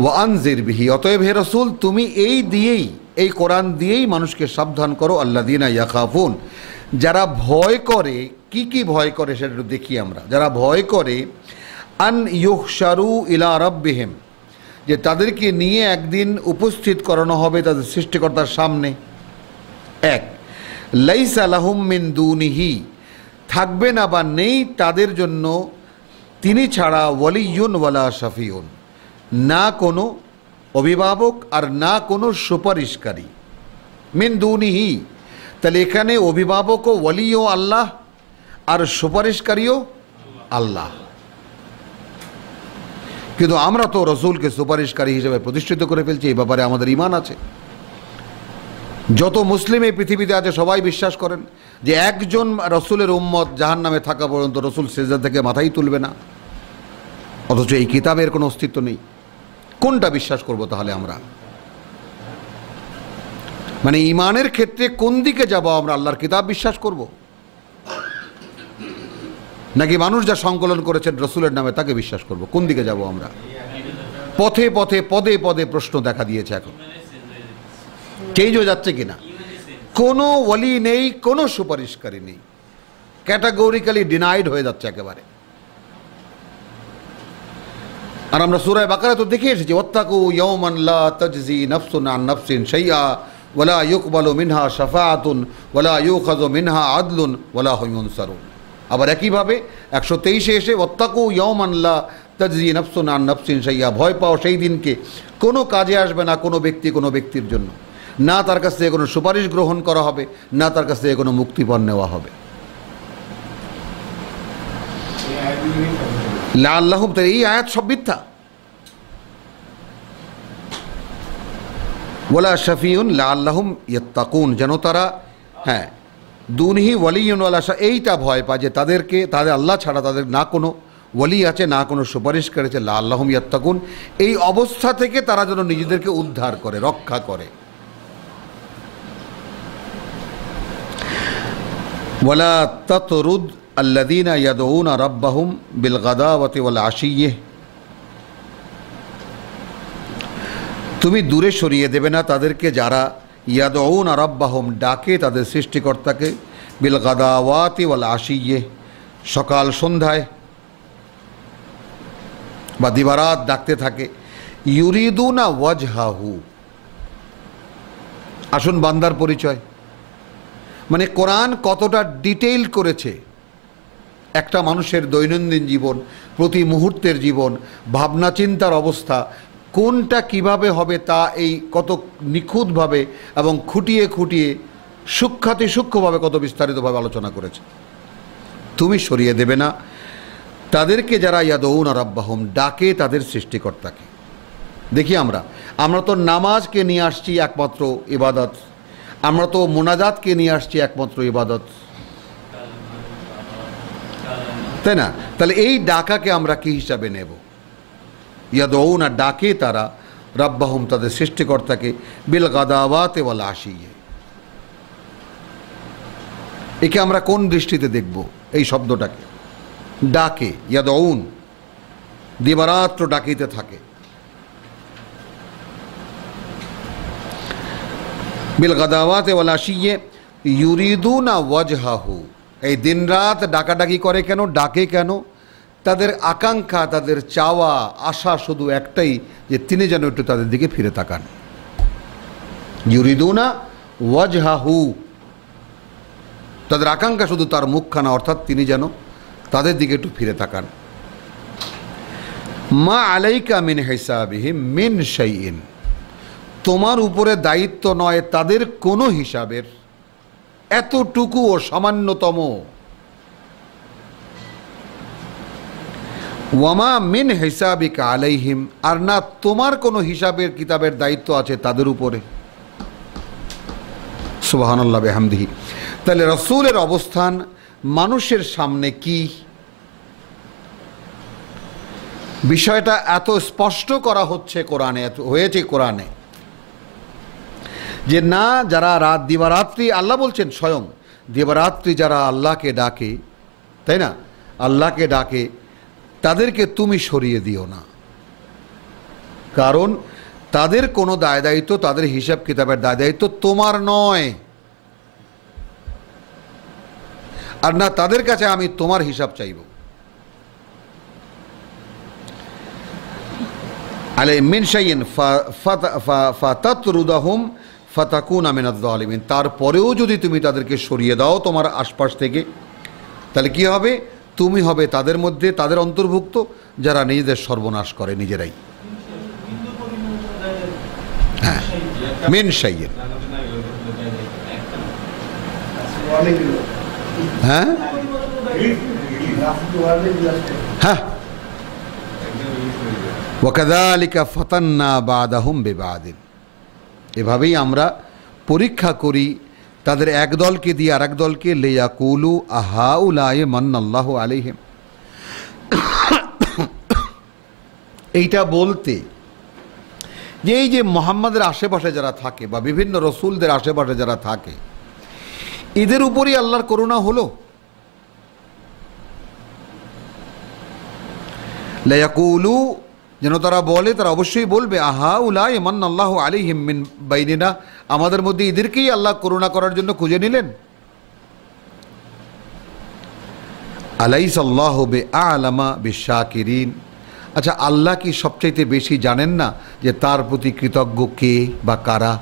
ওয়া আনজির বিহি, অতএব হে রাসূল তুমি এই দিয়েই, এই কোরআন দিয়েই মানুষকে সাবধান করো। আল্লাযীনা ইয়াখাফুন, যারা ভয় করে। কি কি ভয় করে সেটা একটু দেখি আমরা। যারা ভয় করে, আন ইউহশারু ইলা রাব্বিহিম, যে তাদেরকে নিয়ে একদিন উপস্থিত করানো হবে তাদের সৃষ্টিকর্তার সামনে। এক, লাইসা লাহুম মিন দুনিহি, থাকবে না বা নেই তাদের জন্য তিনি ছাড়া ওয়ালিয়্যুন ওয়ালা শাফিউন, না কোনো অভিভাবক আর না কোনো সুপারিশকারী। মিন দুনিহি, তাহলে এখানে অভিভাবকও ওয়ালিও আল্লাহ আর সুপারিশকারীও আল্লাহ। কিন্তু আমরা তো রসুলকে সুপারিশকারী হিসেবে প্রতিষ্ঠিত করে ফেলছি, এই ব্যাপারে আমাদের ঈমান আছে। যত মুসলিম এই পৃথিবীতে আছে সবাই বিশ্বাস করেন যে একজন রসুলের উম্মত জাহান্নামে থাকা পর্যন্ত রসুল সিজদা থেকে মাথাই তুলবে না, অথচ এই কিতাবের কোনো অস্তিত্ব নেই। কোনটা বিশ্বাস করব তাহলে আমরা? মানে ঈমানের ক্ষেত্রে কোন দিকে যাব আমরা? আল্লাহর কিতাব বিশ্বাস করব, নাকি মানুষ যা সংকলন করেছেন রসুলের নামে তাকে বিশ্বাস করব? কোন দিকে যাব আমরা? পথে পথে পদে পদে প্রশ্ন দেখা দিয়েছে, এখন চেঞ্জ হয়ে যাচ্ছে কিনা। কোনো ওয়ালি নেই, কোনো সুপারিশকারী নেই, ক্যাটাগরিক্যালি ডিনাইড হয়ে যাচ্ছে একেবারে। আর আমরা সূরা বাকারা তো দেখে এসেছি, ওয়াত্তাকু ইয়াওমান লা তাজজি নাফসুন আন নাফসিন শাইআ ওয়ালা ইউকবালু মিনহা শাফাআতুন ওয়ালা ইউখাযু মিনহা আদলুন ওয়ালা হুম ইউনসারুন। আবার একইভাবে 123-এ এসে ওয়াত্তাকু ইয়াওমান লা তাজজি নাফসুন আন নাফসিন শাইআ, ভয় পাও সেই দিনকে কোনো কাজে আসবে না কোনো ব্যক্তি কোনো ব্যক্তির জন্য। না তার কাছ থেকে কোনো সুপারিশ গ্রহণ করা হবে, না তার কাছ থেকে কোনো মুক্তিপণ নেওয়া হবে। লাআল্লাহুম, এই আয়াত সব মিথ্যা। ওয়ালা শাফিউন লাআল্লাহুম ইয়াত্তাকুন, যেন তারা দুনহি ওয়ালিয়ুন ওয়ালা, এইটা ভয় পায় যে তাদের আল্লাহ ছাড়া তাদের না কোনো ওয়ালি আছে, না কোনো সুপারিশ করেছে। লাআল্লাহুম ইয়াত্তাকুন, এই অবস্থা থেকে তারা যেন নিজেদেরকে উদ্ধার করে, রক্ষা করে। ওয়ালা তাতরুদ আল্লাযীনা ইয়াদউনা রাব্বাহুম বিল গাদাওয়াতি ওয়াল আশিয়্যি, তুমি দূরে সরিয়ে দেবে না তাদেরকে যারা ইয়াদউনা রাব্বাহুম, ডাকে তাদের সৃষ্টিকর্তাকে, বিল গাদাওয়াতি ওয়াল আশিয়্যি, সকাল সন্ধ্যায় বা দিবারাত ডাকতে থাকে। ইউরিদুনা ওয়াজহাহু, আসুন বান্দার পরিচয়, মানে কোরআন কতটা ডিটেইল করেছে একটা মানুষের দৈনন্দিন জীবন, প্রতি মুহূর্তের জীবন, ভাবনা চিন্তার অবস্থা, কোনটা কিভাবে হবে তা এই কত নিখুঁতভাবে এবং খুঁটিয়ে খুঁটিয়ে সূক্ষ্মাতি সূক্ষ্মভাবে কত বিস্তারিতভাবে আলোচনা করেছে। তুমি সরিয়ে দেবে না তাদেরকে যারা ইয়াদউনা রাব্বাহুম, ডাকে তাদের সৃষ্টিকর্তাকে। দেখি আমরা তো নামাজকে নিয়ে আসছি একমাত্র ইবাদত, আমরা তো মোনাজাতকে নিয়ে আসছি একমাত্র ইবাদত, তাই না? তাহলে এই ডাকাকে আমরা কি হিসাবে নেব? ইয়াদউনা, ডাকে তারা, রাব্বাহুম, তাদের সৃষ্টিকর্তাকে, বিল গাদাওয়াতি ওয়াল আশিয়্যি, একে আমরা কোন দৃষ্টিতে দেখব? এই শব্দটাকে ডাকে, ইয়াদউন, দিবারাত্র ডাকিতে থাকে। বিল গাদাওয়াতি ওয়াল আশিয়্যি ইউরিদুনা ওয়াজহাহু, এই দিনরাত ডাকাডাকি করে কেন, ডাকে কেন? তাদের আকাঙ্ক্ষা, তাদের চাওয়া, আশা শুধু একটাই, যে তিনি যেন একটু তাদের দিকে ফিরে তাকান। ইউরিদুনা ওয়াজহাহু, তাদের আকাঙ্ক্ষা শুধু তার মুখখানা, অর্থাৎ তিনি যেন তাদের দিকে একটু ফিরে তাকান। মা আলাইকা মিন হিসাবিহিম মিন শাইইন, তোমার উপরে দায়িত্ব নয় তাদের কোনো হিসাবের, এতটুকুও সামান্যতম। ওয়ামা মিন হিসাবিকা আলাইহিম, আর না তোমার কোনো হিসাবের কিতাবের দায়িত্ব আছে তাদের উপরে। সুবহানাল্লাহ বিহামদিহি। তাহলে রাসূলের অবস্থান মানুষের সামনে কি, বিষয়টা এত স্পষ্ট করা হচ্ছে কোরআনে, হয়েছে কোরআনে, যে না যারা রাত দিবারাত্রি, আল্লাহ বলছেন স্বয়ং, দিবারাত্রি যারা আল্লাহকে ডাকে, তাই না, আল্লাহকে ডাকে, তাদেরকে তুমি সরিয়ে দিও না, কারণ তাদের কোনো দায় দায়িত্ব, তাদের হিসাব কিতাবের দায় দায়িত্ব তোমার নয়, আর না তাদের কাছে আমি তোমার হিসাব চাইব। আলাই মিন শাইইন ফাতাতরুদাহুম ফাতাকুনা মিনাজ জালিমিন, তারপরেও যদি তুমি তাদেরকে সরিয়ে দাও তোমার আশপাশ থেকে, তাহলে কি হবে? তুমি হবে তাদের মধ্যে, তাদের অন্তর্ভুক্ত যারা নিজেদের সর্বনাশ করে নিজেরাই। হ্যাঁ, মিন শাইইন, হ্যাঁ হ্যাঁ, ওয়াকাযালিকা ফাতান্না বা'দাহুম বিবা'দিন, এভাবেই আমরা পরীক্ষা করি তাদের এক দলকে দিয়ে আর এক দলকে, লিয়াকুলু আহাউলাই মান্নাল্লাহু আলাইহিম, এইটা বলতে যে এই যে মুহাম্মাদের আশেপাশে যারা থাকে বা বিভিন্ন রসুলদের আশেপাশে যারা থাকে, এদের উপরই আল্লাহর করুণা হলো। লিয়াকুলু, যেন তারা বলে, তারা অবশ্যই বলবে, আহাউলাই মান্নাল্লাহু আলাইহিম মিন বাইনিনা, আমাদের মধ্যে এদেরকেই আল্লাহ করুণা করার জন্য খুঁজে নিলেন। আলাইসাল্লাহু বিআলামা বিশাকিরিন, আচ্ছা আল্লাহ কি সবচাইতে বেশি জানেন না যে তার প্রতি কৃতজ্ঞ কে বা কারা?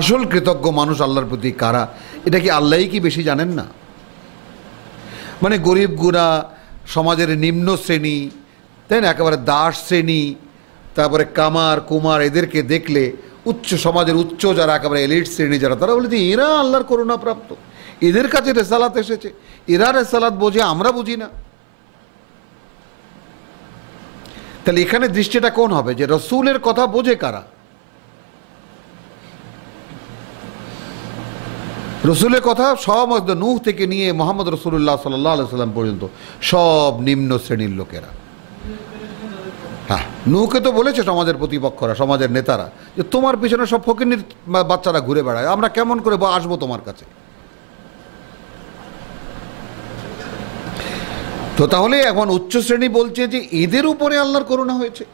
আসল কৃতজ্ঞ মানুষ আল্লাহর প্রতি কারা, এটা কি আল্লাহই কি বেশি জানেন না? মানে গরিব গুণা, সমাজের নিম্ন শ্রেণী, তাই না, একেবারে দাস শ্রেণী, তারপরে কামার কুমার এদেরকে দেখলে উচ্চ সমাজের উচ্চ যারা একেবারে এলিট শ্রেণী যারা, তারা বলে যে এরা আল্লাহর করুণাপ্রাপ্ত, এদের কাছে রেসালাত এসেছে, এরা রেসালাত বোঝে, আমরা বুঝি না। তাহলে এখানে দৃষ্টিটা কোন হবে যে রসুলের কথা বোঝে কারা? রসুলের কথা সমস্ত নূহ থেকে নিয়ে মোহাম্মদ রসুল্লাহ সাল্লাল্লাহু আলাইহি সাল্লাম পর্যন্ত সব নিম্ন শ্রেণীর লোকেরা। হ্যাঁ, নূহকে তো বলেছে সমাজের প্রতিপক্ষরা, সমাজের নেতারা, যে তোমার পিছনে সব ফকিন্নির বাচ্চারা ঘুরে বেড়ায়, আমরা কেমন করে আসবো তোমার কাছে? তো তাহলে এখন উচ্চ শ্রেণী বলছে যে এদের উপরে আল্লাহর করুণা হয়েছে,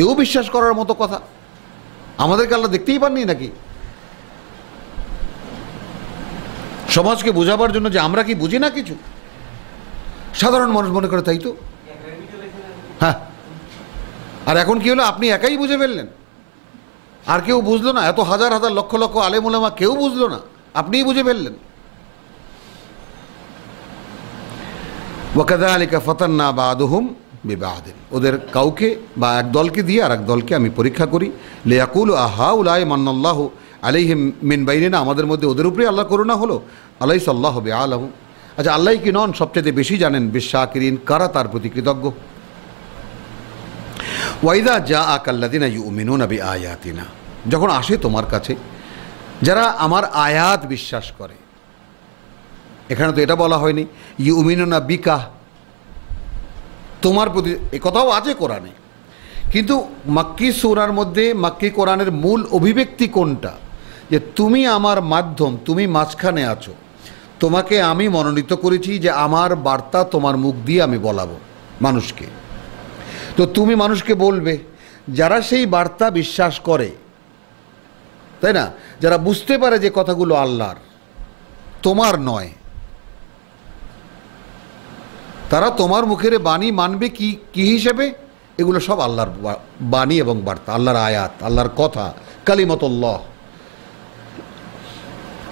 এও বিশ্বাস করার মতো কথা? আমাদেরকে আল্লাহ দেখতেই পাননি নাকি? সমাজকে বোঝাবার জন্য যে আমরা কি বুঝি না কিছু? সাধারণ মানুষ মনে করে তাই তো। হ্যাঁ, আর এখন কি হলো, আপনি একাই বুঝে ফেললেন, আর কেউ বুঝলো না? এত হাজার হাজার লক্ষ লক্ষ আলেম ওলামা কেউ বুঝলো না, আপনিই বুঝে ফেললেন। ওয়াকাযালিকা ফাতান্না বা'দুহুম বিবা'দিন, ওদের কাউকে বা এক দলকে দিয়ে আর এক দলকে আমি পরীক্ষা করি। লিয়াকুলু আহাউলাই মান্নাল্লাহু আলাইহিম মিন বাইনিনা, আমাদের মধ্যে ওদের উপরে আল্লাহ করুণা হলো। আলাইসা আল্লাহু বিআলামু, আচ্ছা আল্লাহ কি নন সবচেয়ে বেশি জানেন বিশাকিরিন, কারা তার প্রতি কৃতজ্ঞ? ওয়াইদা জাআকাল্লাযিনা ইউমিনুনা বিআয়াতিনা, যখন আসে তোমার কাছে যারা আমার আয়াত বিশ্বাস করে, এখানে তো এটা বলা হয়নি ইউমিনুনা বিকা, তোমার প্রতি, এ কথাও আছে কোরআনে, কিন্তু মাক্কি সূরার মধ্যে মাক্কি কোরআনের মূল অভিব্যক্তি কোনটা? যে তুমি আমার মাধ্যম, তুমি মাঝখানে আছো, তোমাকে আমি মনোনীত করেছি যে আমার বার্তা তোমার মুখ দিয়ে আমি বলাবো মানুষকে। তো তুমি মানুষকে বলবে যারা সেই বার্তা বিশ্বাস করে, তাই না, যারা বুঝতে পারে যে কথাগুলো আল্লাহর, তোমার নয়, তারা তোমার মুখের বাণী মানবে কি কি হিসেবে? এগুলো সব আল্লাহর বাণী এবং বার্তা, আল্লাহর আয়াত, আল্লাহর কথা, কালিমাতুল্লাহ,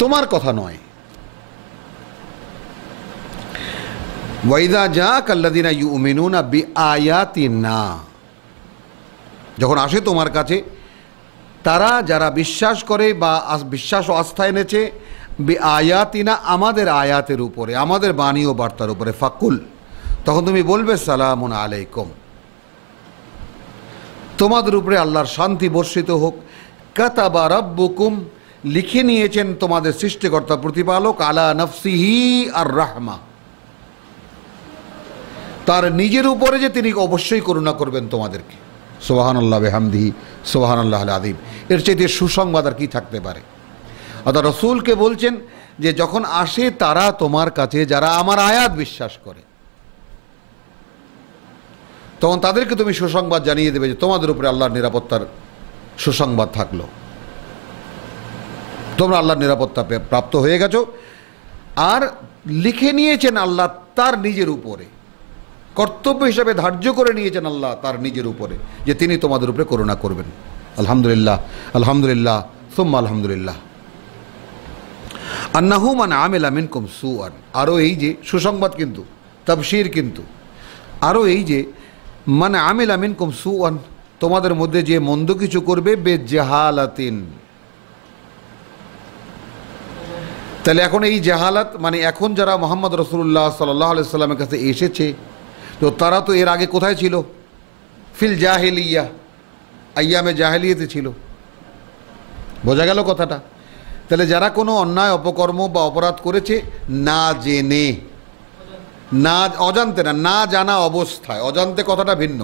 তোমার কথা নয়। ওয়াইদা জাআকাল্লাযিনা ইউমিনুনা বিআয়াতিনা, যখন আসে তোমার কাছে তারা যারা বিশ্বাস করে বা বিশ্বাস ও আস্থা এনেছে বিআয়াতিনা, আমাদের আয়াতের উপরে, আমাদের বাণী ও বার্তার উপরে, ফাকুল, তখন তুমি বলবে সালামুন আলাইকুম, তোমাদের উপরে আল্লাহর শান্তি বর্ষিত হোক। কাতাবা রাব্বুকুম, লিখে নিয়েছেন তোমাদের সৃষ্টিকর্তা প্রতিপালক, আলা নফসিহি আর রাহমা, তার নিজের উপরে যে তিনি অবশ্যই করুণা করবেন তোমাদেরকে। সুবহানাল্লাহ বিহামদিহি সুবহানাল্লাহুল আযীম, এর চাইতে সুসংবাদ আর কি থাকতে পারে? অর্থাৎ রাসূলকে বলছেন যে যখন আসে তারা তোমার কাছে যারা আমার আয়াত বিশ্বাস করে, তখন তাদেরকে তুমি সুসংবাদ জানিয়ে দেবে যে তোমাদের উপরে আল্লাহর নিরাপত্তার সুসংবাদ থাকলো, তোমরা আল্লাহর নিরাপত্তা প্রাপ্ত হয়ে গেছো। আর লিখে নিয়েছেন আল্লাহ তার নিজের উপরে, কর্তব্য হিসাবে ধার্য করে নিয়েছেন আল্লাহ তার নিজের উপরে যে তিনি তোমাদের উপরে করুণা করবেন। আলহামদুলিল্লাহ, আলহামদুলিল্লাহ, সুম্মা আলহামদুলিল্লাহ। আন্নাহু মান আমিলা মিনকুম সুআন, আরও এই যে সুসংবাদ, কিন্তু তাবশীর, কিন্তু আরও এই যে মান আমিলা মিনকুম সুআন, তোমাদের মধ্যে যে মন্দ কিছু করবে বেজাহালাতিন। তাহলে এখন এই জাহালাত মানে এখন যারা মুহাম্মদ রাসূলুল্লাহ সাল্লাল্লাহু আলাইহি সাল্লামের কাছে এসেছে, তো তারা তো এর আগে কোথায় ছিল? ফিল জাহিলিয়া, আইয়ামে জাহিলিয়াতে ছিল। বোঝা গেল কথাটা? তাহলে যারা কোনো অন্যায় অপকর্ম বা অপরাধ করেছে না জেনে, না অজান্তে, না জানা অবস্থায়, অজান্তে কথাটা ভিন্ন,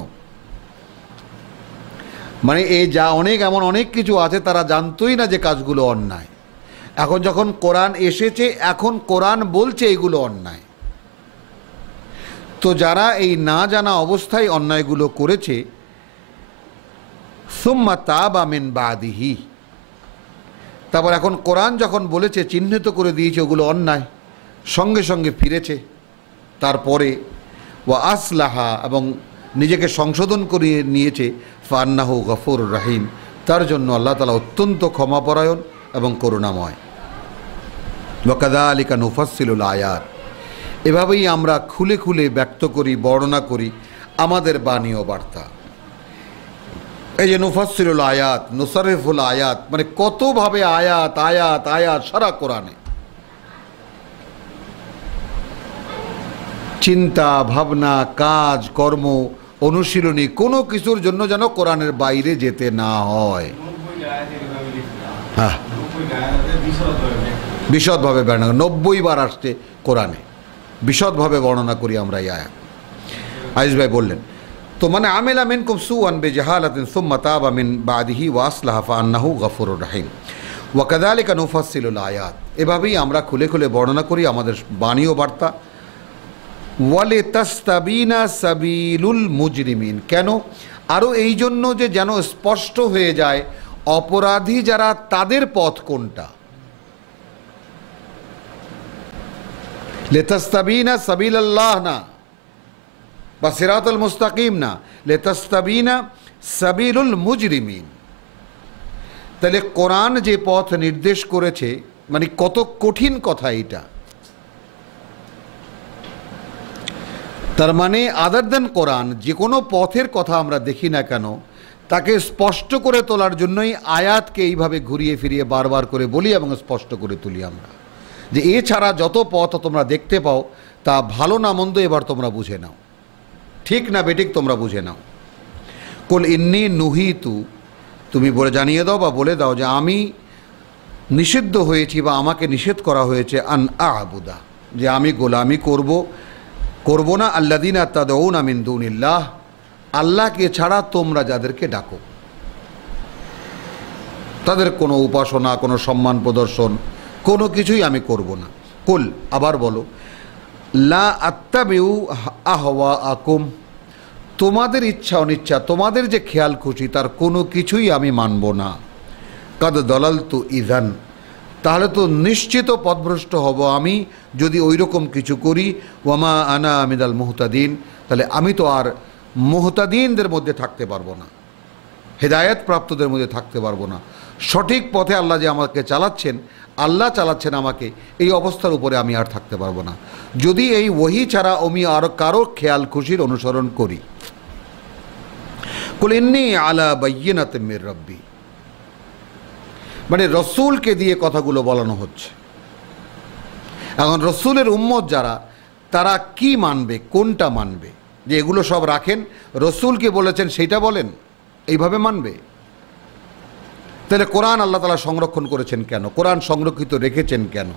মানে এই যা অনেক এমন অনেক কিছু আছে তারা জানতোই না যে কাজগুলো অন্যায়। এখন যখন কোরআন এসেছে, এখন কোরআন বলছে এগুলো অন্যায়, তো যারা এই না জানা অবস্থায় অন্যায়গুলো করেছে, সুম্মা তাবা মিন বাদিহি, তারপর এখন কোরআন যখন বলেছে, চিহ্নিত করে দিয়েছে ওগুলো অন্যায়, সঙ্গে সঙ্গে ফিরেছে, তারপরে ওয়া আসলাহা, এবং নিজেকে সংশোধন করিয়ে নিয়েছে, ফান্নাহু গফুর রাহিম, তার জন্য আল্লাহ তাআলা অত্যন্ত ক্ষমাপরায়ণ এবং করুণাময়। ওয়া কাযালিকা নুফাসসিলুল আয়াত, এভাবেই আমরা খুলে খুলে ব্যক্ত করি, বর্ণনা করি আমাদের বাণী ও বার্তা। এই যে নুফাসসিলুল আয়াত, নুসাররিফুল আয়াত, মানে কতভাবে আয়াত আয়াত আয়াত সারা কোরআনে। চিন্তা ভাবনা, কাজ কর্ম, অনুশীলনী কোনো কিছুর জন্য যেন কোরআনের বাইরে যেতে না হয়। হ্যাঁ, বিশদভাবে বর্ণনা, 90 বার আসছে কোরআনে, বিশদভাবে বর্ণনা করি আমরা এই আয়াত। আইস ভাই বললেন তো মানে আমিলা মিনকুম সুআন বিজাহালাতিন সুম্মা তাবা মিন বাদিহি ওয়া আসলাহা ফাআন্নাহু গফুরুর রহিম ওয়া কাযালিকা নুফাসসিলুল আয়াত। এভাবেই আমরা খুলে খুলে বর্ণনা করি আমাদের বাণী ও বার্তা। ওয়ালিতাস্তাবিনা সাবিলুল মুজরিমিন, কেন? আরও এই জন্য যে যেন স্পষ্ট হয়ে যায় অপরাধী যারা তাদের পথ কোনটা। লিতাস্তাবিনা সাবিলাল্লাহ না, বা সিরাতুল মুস্তাকিম না, লিতাস্তাবিনা সাবিলুল মুজরিমিন। তাহলে কোরআন যে পথ নির্দেশ করেছে, মানে কত কঠিন কথা এটা। তার মানে আদার দেন কোরআন যে কোনো পথের কথা আমরা দেখি না কেন, তাকে স্পষ্ট করে তোলার জন্যই আয়াতকে এইভাবে ঘুরিয়ে ফিরিয়ে বারবার করে বলি এবং স্পষ্ট করে তুলি আমরা, যে এছাড়া যত পথ তোমরা দেখতে পাও তা ভালো না মন্দ এবার তোমরা বুঝে নাও, ঠিক না বেঠিক তোমরা বুঝে নাও। কুল ইন্নী নুহিতু, তুমি বলে জানিয়ে দাও বা বলে দাও যে আমি নিষিদ্ধ হয়েছি বা আমাকে নিষেধ করা হয়েছে আন আবুদা, যে আমি গোলামি করব না আল্লাযিনা তাদউনা মিন দুনিল্লাহ, আল্লাহকে ছাড়া তোমরা যাদেরকে ডাকো, তাদের কোনো উপাসনা, কোনো সম্মান প্রদর্শন, কোনো কিছুই আমি করব না। কুল, আবার বলো, লা আত্তাবিউ আহওয়াআকুম, তোমাদের ইচ্ছা অনিচ্ছা, তোমাদের যে খেয়াল খুশি তার কোনো কিছুই আমি মানব না। কাদ দলালতু ইযান, তাহলে তো নিশ্চিত পথভ্রষ্ট হব আমি যদি ওই রকম কিছু করি। ওয়ামা আনা মিনাল মুহতাদিন, তাহলে আমি তো আর মুহতাদিনদের মধ্যে থাকতে পারবো না, হেদায়েত প্রাপ্তদের মধ্যে থাকতে পারবো না। সঠিক পথে আল্লাহ যে আমাকে চালাচ্ছেন, আল্লাহ চালাচ্ছেন আমাকে, এই অবস্থার উপরে আমি আর থাকতে পারবো না যদি এই ওহী ছাড়া আমি আর কারো খেয়াল খুশির অনুসরণ করি। কুল ইন্নী আলা বাইয়িনাতিন মির রাব্বি, মানে রসুলকে দিয়ে কথাগুলো বলানো হচ্ছে। এখন রসুলের উম্মত যারা, তারা কি মানবে, কোনটা মানবে, যে এগুলো সব রাখেন, রসুলকে বলেছেন সেইটা বলেন, এইভাবে মানবে। তাহলে কোরআন আল্লাহ তাআলা সংরক্ষণ করেছেন কেন? কোরআন সংরক্ষিত রেখেছেন কেন?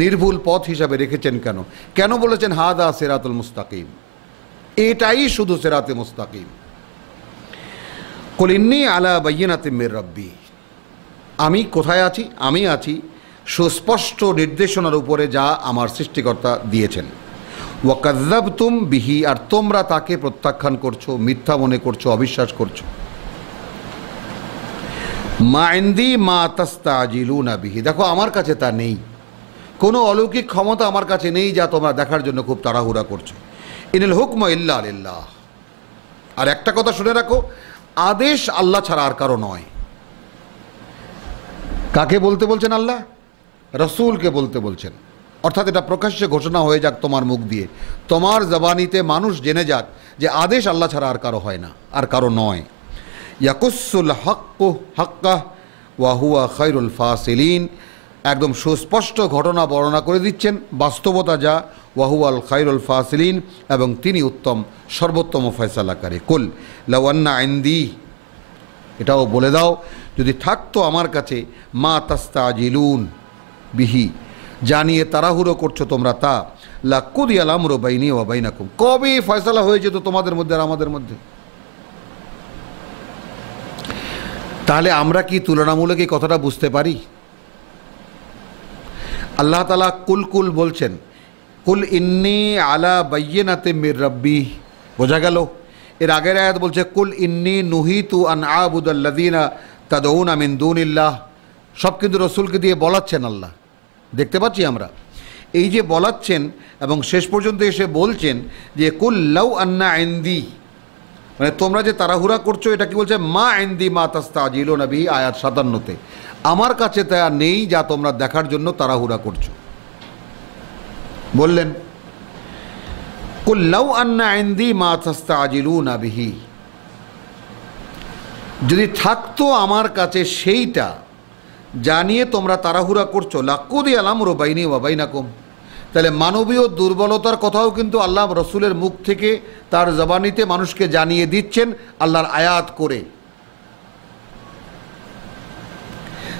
নির্ভুল পথ হিসাবে রেখেছেন কেন? কেন বলেছেন হাদা সিরাতুল মুস্তাকিম, এটাই শুধু সিরাতে মুস্তাকিম। কুল ইন্নী আলা বাইয়িনাতিন মির রাব্বি, আমি কোথায় আছি? আমি আছি সুস্পষ্ট নির্দেশনার উপরে যা আমার সৃষ্টিকর্তা দিয়েছেন। ওয়া কাযযাবতুম বিহি, আর তোমরা তাকে প্রত্যাখ্যান করছো, মিথ্যা মনে করছো, অবিশ্বাস করছো। মা ইনদি মা তাস্তাজিলুনা বিহি, দেখো আমার কাছে তা নেই, কোনো অলৌকিক ক্ষমতা আমার কাছে নেই যা তোমরা দেখার জন্য খুব তাড়াহুড়া করছো। ইনিল হুকমু ইল্লা লিল্লাহ, আর একটা কথা শুনে রাখো, আদেশ আল্লাহ ছাড়া আর কারো নয়। কাকে বলতে বলছেন? আল্লাহ রসুলকে বলতে বলছেন, অর্থাৎ এটা প্রকাশ্যে ঘোষণা হয়ে যাক তোমার মুখ দিয়ে, তোমার জবানিতে মানুষ জেনে যাক যে আদেশ আল্লাহ ছাড়া আর কারো হয় না, আর কারো নয়। ইয়াকুসুল হাক্কু হাক্কা ওয়া হুয়া খায়রুল ফাসিলিন, একদম সুস্পষ্ট ঘটনা বর্ণনা করে দিচ্ছেন, বাস্তবতা যা, ওয়া হুয়াল খায়রুল ফাসিলিন, এবং তিনি উত্তম সর্বোত্তম ফয়সালাকারী। কুল লাউ আন্না ইনদি, এটাও বলে দাও যদি থাকতো আমার কাছে, মা তাস্তাজিলুন বিহি, জানিয়ে তাড়াহুড়ো করছো তোমরা, তা লাকুদিয়াল আমরু বাইনি ওয়া বাইনাকুম, কবে ফয়সালা হয়ে যেত তোমাদের মধ্যে আর আমাদের মধ্যে। তাহলে আমরা কি তুলনামূলক এই কথাটা বুঝতে পারি? আল্লাহ তাআলা কুল বলছেন, কুল ইন্নী আলা বাইয়িনাতিন মির রাব্বি, বোঝা গেল? এর আগের আয়াত বলছে কুল ইন্নী নুহিতু আন আবুদাল্লাযিনা তাদউনা মিন দুনিল্লাহ, সব কিন্তু রসুলকে দিয়ে বলাচ্ছেন আল্লাহ, দেখতে পাচ্ছি আমরা। এই যে বলাচ্ছেন এবং শেষ পর্যন্ত এসে বলছেন যে কুল লাউ আন্না ইনদি, মানে তোমরা যে তাড়াহুড়া করছো, এটা কি বলছে? মা ইনদি মা তাস্তাজিলুনা বিহি, আয়াত 57-তে, আমার কাছে তা নেই যা তোমরা দেখার জন্য তাড়াহুড়া করছো। বললেন কুল লাউ আন্না ইনদি মা তাস্তাজিলুনা বিহি যদি থাকতো আমার কাছে সেইটা জানিয়ে তোমরা তাড়াহুড়া করছো, লাকুদি আলামরু বাইনি ওয়া বাইনাকুম, তাহলে মানবীয় দুর্বলতার কথাও কিন্তু আল্লাহ রসুলের মুখ থেকে তার জবানিতে মানুষকে জানিয়ে দিচ্ছেন আল্লাহর আয়াত করে,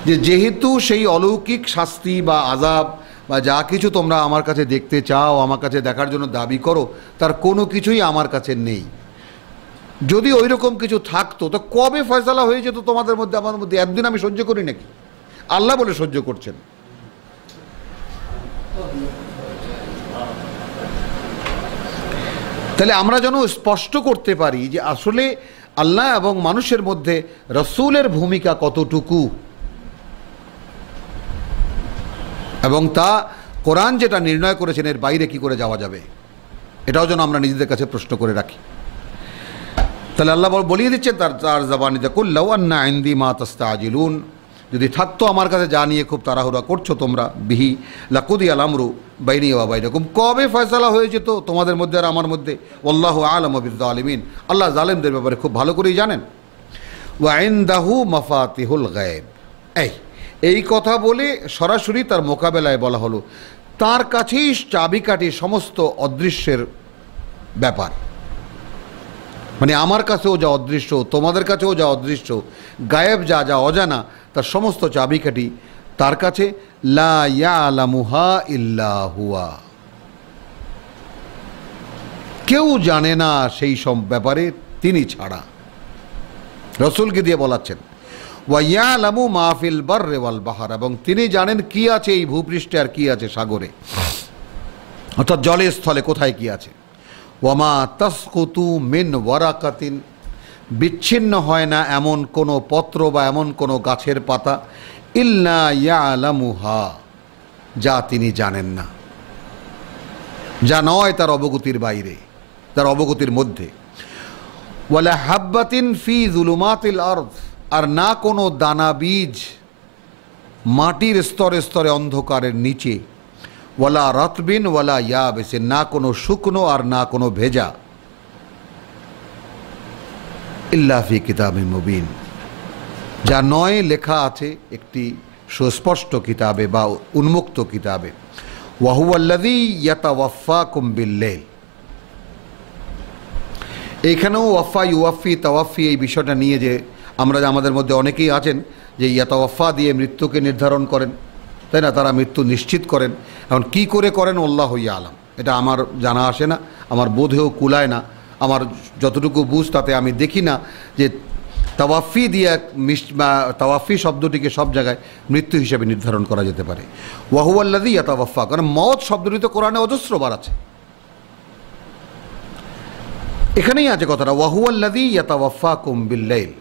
যে যেহেতু সেই অলৌকিক শাস্তি বা আযাব বা যা কিছু তোমরা আমার কাছে দেখতে চাও, আমার কাছে দেখার জন্য দাবি করো, তার কোনো কিছুই আমার কাছে নেই। যদি ওই রকম কিছু থাকতো তো কবে ফয়সালা হয়ে যেত তোমাদের মধ্যে আমার মধ্যে? একদিন আমি সহ্য করি নাকি? আল্লাহ বলে সহ্য করছেন। তাহলে আমরা যেন স্পষ্ট করতে পারি যে আসলে আল্লাহ এবং মানুষের মধ্যে রসুলের ভূমিকা কতটুকু, এবং তা কোরআন যেটা নির্ণয় করেছেন এর বাইরে কি করে যাওয়া যাবে, এটাও যেন আমরা নিজেদের কাছে প্রশ্ন করে রাখি। তাহলে আল্লাহ বলিয়ে দিচ্ছেন তার জবানিতে, কুল লাউ আন্না ইনদি মা তাস্তাজিলুন, যদি থাকতো আমার কাছে যা নিয়ে খুব তাড়াহুড়া করছো তোমরা, বিহি লাকুদি আল আমরু বাইনি ওয়া বাইনাকুম, কবে ফয়সালা হয়ে যেত তোমাদের মধ্যে আর আমার মধ্যে। আল্লাহু আ'লামু বিয-যালিমিন, আল্লাহ জালেমদের ব্যাপারে খুব ভালো করেই জানেন। ওয়া ইনদাহু মাফাতিহুল গায়ব, এই কথা বলে সরাসরি তার মোকাবেলায় বলা হলো তার কাছেই চাবিকাঠি সমস্ত অদৃশ্যের ব্যাপার, মানে আমার কাছেও যা অদৃশ্য, তোমাদের কাছেও যা অদৃশ্য, গায়েব যা যা অজানা, তার সমস্ত চাবিকাঠি তার কাছে। লা ইয়ালামুহা ইল্লা হুয়া, কেউ জানে না সেই সব ব্যাপারে তিনি ছাড়া। রসুলকে দিয়ে বলাচ্ছেন, ওয়া ইয়ালামু মা ফিল বাররি ওয়াল বাহর, এবং তিনি জানেন কি আছে এই ভূপৃষ্ঠে আর কি আছে সাগরে, অর্থাৎ জলে স্থলে কোথায় কি আছে। ওয়ামা তাসকুতু মিন ওয়ারাকাতিন, বিচ্ছিন্ন হয় না এমন কোনো পত্র বা এমন কোনো গাছের পাতা, ইল্লা ইয়ালামুহা, যা তিনি জানেন না, যা নয় তার অবগতির বাইরে, তার অবগতির মধ্যে। ওয়ালা হাব্বাতিন ফি যুলুমাতিল আরদ, আর না কোনো দানা বীজ মাটির স্তরে স্তরে অন্ধকারের নিচে। ওয়ালা রাতবিন ওয়ালা ইয়াবিস, না কোনো শুকনো আর না কোনো ভেজা। ইল্লা ফি কিতাবিন মুবিন, যা নয় লেখা আছে একটি সুস্পষ্ট কিতাবে বা উন্মুক্ত কিতাবে। ওয়া হুয়াল্লাযী ইয়াতাওয়াফাকুম বিল-লাইল, এইখানেও ওয়াফা ইউওয়াফি তাওয়াফি এই বিষয়টা নিয়ে যে আমরা আমাদের মধ্যে অনেকেই আছেন যে ইয়াতাওয়াফা দিয়ে মৃত্যুকে নির্ধারণ করেন, তাই না, তারা মৃত্যু নিশ্চিত করেন। এখন কি করে করেন আল্লাহু আ'লাম, এটা আমার জানা আসে না, আমার বোধেও কুলায় না। আমার যতটুকু বুঝ তাতে আমি দেখি না যে তাওয়াফি দিয়ে তাওয়াফি শব্দটিকে সব জায়গায় মৃত্যু হিসেবে নির্ধারণ করা যেতে পারে। ওয়া হুয়াল্লাযী ইয়াতাওয়াফা, কারণ মওত শব্দটি তো কোরআনে অজস্রবার আছে, এখানেই আছে কথাটা, ওয়া হুয়াল্লাযী ইয়াতাওয়াফাকুম বিল-লাইল,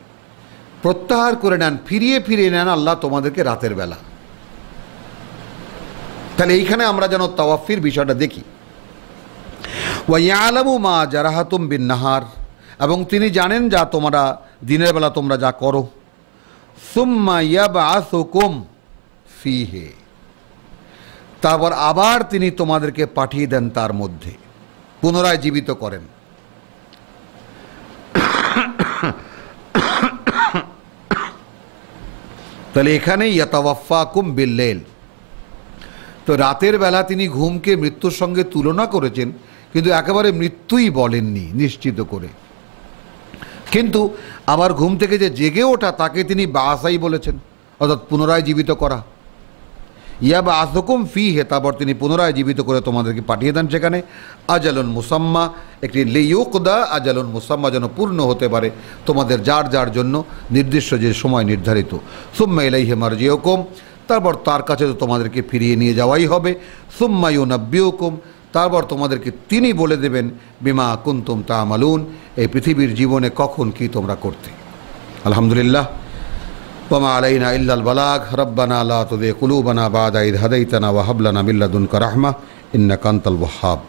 প্রত্যাহার করে নেন, ফিরিয়ে ফিরিয়ে নেন আল্লাহ তোমাদেরকে রাতের বেলা। তাহলে এইখানে আমরা যেন তাওয়াফির বিষয়টা দেখি। ওয়া ইয়ালামু মা জারাহাতুম বিন-নাহার, এবং তিনি জানেন যা তোমরা দিনের বেলা তোমরা যা করো। সুম্মা ইয়াবআসুকুম ফীহি, তারপর আবার তিনি তোমাদেরকে পাঠিয়ে দেন তার মধ্যে, পুনরায় জীবিত করেন। তাহলে এখানে ইয়াতাওয়াফাকুম বিল-লাইল, তো রাতের বেলা তিনি ঘুমকে মৃত্যুর সঙ্গে তুলনা করেছেন, কিন্তু একেবারে মৃত্যুই বলেননি নিশ্চিত করে। কিন্তু আবার ঘুম থেকে যে জেগে ওঠা তাকে তিনি বাসাই বলেছেন, অর্থাৎ পুনরায় জীবিত করা। ইয়াবআসুকুম ফীহি, তারপর তিনি পুনরায় জীবিত করে তোমাদেরকে পাঠিয়ে দেন সেখানে। আজালুন মুসাম্মা, একটি লিইউকদা আজালুন মুসাম্মা, যেন পূর্ণ হতে পারে তোমাদের যার যার জন্য নির্দিষ্ট যে সময় নির্ধারিত। সুম্মা ইলাইহি মারজিউকুম, তারপর তার কাছে তো তোমাদেরকে ফিরিয়ে নিয়ে যাওয়াই হবে। সুম্মা ইউনাব্বিউকুম, তারপর তোমাদেরকে তিনি বলে দেবেন বিমা কুনতুম তা'মালুন, এই পৃথিবীর জীবনে কখন কি তোমরা করতে। আলহামদুলিল্লাহ, ওয়া মা আলাইনা ইল্লাল বালাগ। রব্বানা লা তুযিগ কুলুবানা বা'দা ইয হাদাইতানা ওয়া হাব লানা মিন লাদুনকা রাহমাহ ইন্নাকা আনতাল ওয়াহ্হাব।